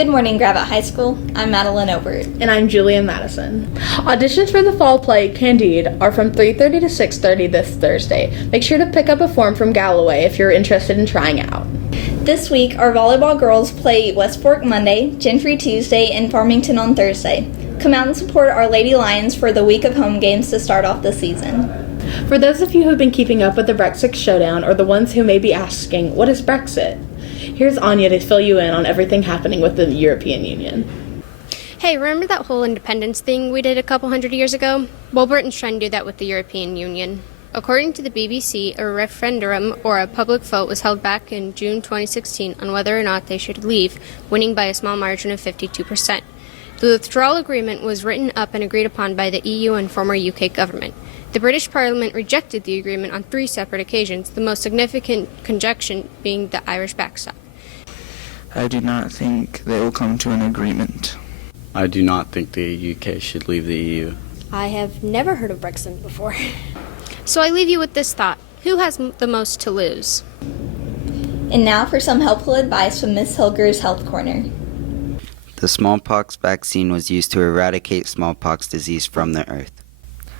Good morning, Gravette High School. I'm Madeline Obert. And I'm Julian Madison. Auditions for the fall play Candide are from 3:30 to 6:30 this Thursday. Make sure to pick up a form from Galloway if you're interested in trying out. This week, our volleyball girls play West Fork Monday, Gentry Tuesday, and Farmington on Thursday. Come out and support our Lady Lions for the week of home games to start off the season. For those of you who have been keeping up with the Brexit showdown, or the ones who may be asking, what is Brexit? Here's Anya to fill you in on everything happening with the European Union. Hey, remember that whole independence thing we did a couple hundred years ago? Well, Britain's trying to do that with the European Union. According to the BBC, a referendum or a public vote was held back in June 2016 on whether or not they should leave, winning by a small margin of 52%. The withdrawal agreement was written up and agreed upon by the EU and former UK government. The British Parliament rejected the agreement on 3 separate occasions, the most significant conjunction being the Irish backstop. I do not think they will come to an agreement. I do not think the UK should leave the EU. I have never heard of Brexit before. So I leave you with this thought. Who has the most to lose? And now for some helpful advice from Miss Hilger's Health Corner. The smallpox vaccine was used to eradicate smallpox disease from the earth.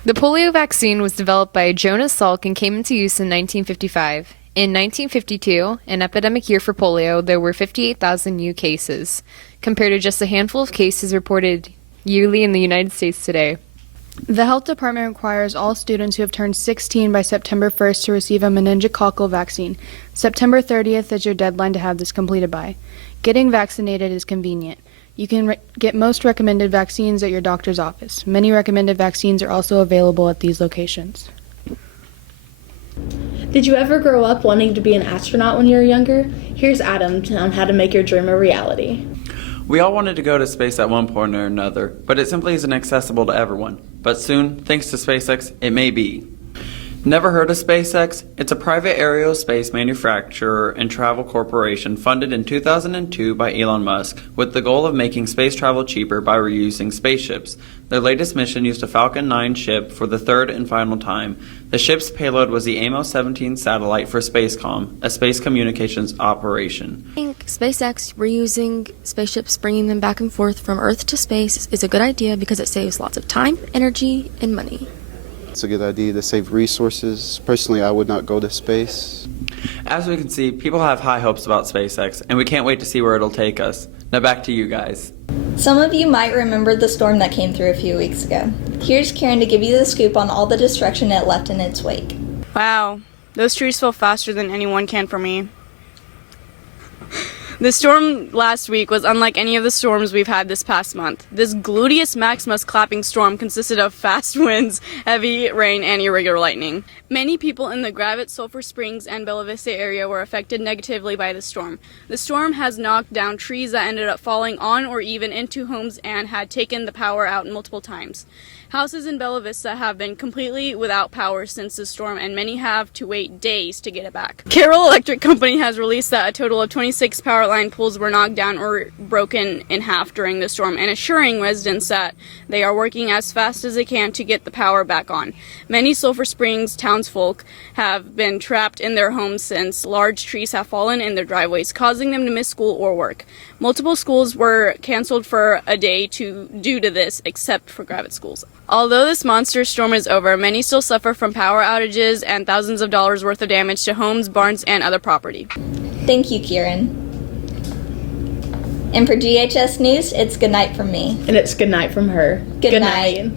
The polio vaccine was developed by Jonas Salk and came into use in 1955. In 1952, an epidemic year for polio, there were 58,000 new cases, compared to just a handful of cases reported yearly in the United States today. The health department requires all students who have turned 16 by September 1st to receive a meningococcal vaccine. September 30th is your deadline to have this completed by. Getting vaccinated is convenient. You can get most recommended vaccines at your doctor's office. Many recommended vaccines are also available at these locations. Did you ever grow up wanting to be an astronaut when you were younger? Here's Adam on how to make your dream a reality. We all wanted to go to space at one point or another, but it simply isn't accessible to everyone. But soon, thanks to SpaceX, it may be. Never heard of SpaceX? It's a private aerospace manufacturer and travel corporation funded in 2002 by Elon Musk with the goal of making space travel cheaper by reusing spaceships. Their latest mission used a Falcon 9 ship for the third and final time. The ship's payload was the Amos-17 satellite for Spacecom, a space communications operation. I think SpaceX reusing spaceships, bringing them back and forth from Earth to space is a good idea because it saves lots of time, energy, and money. It's a good idea to save resources. Personally, I would not go to space. As we can see, people have high hopes about SpaceX, and we can't wait to see where it'll take us. Now back to you guys. Some of you might remember the storm that came through a few weeks ago. Here's Karen to give you the scoop on all the destruction it left in its wake. Wow, those trees fell faster than anyone can for me. The storm last week was unlike any of the storms we've had this past month. This Gluteus Maximus clapping storm consisted of fast winds, heavy rain, and irregular lightning. Many people in the Gravette, Sulphur Springs, and Bella Vista area were affected negatively by the storm. The storm has knocked down trees that ended up falling on or even into homes and had taken the power out multiple times. Houses in Bella Vista have been completely without power since the storm, and many have to wait days to get it back. Carroll Electric Company has released that a total of 26 power line poles were knocked down or broken in half during the storm, and assuring residents that they are working as fast as they can to get the power back on. Many Sulphur Springs townsfolk have been trapped in their homes since large trees have fallen in their driveways, causing them to miss school or work. Multiple schools were canceled for a day due to this, except for Gravette schools. Although this monster storm is over, many still suffer from power outages and thousands of dollars worth of damage to homes, barns, and other property. Thank you, Kieran. And for GHS News, it's good night from me. And it's good night from her. Good night.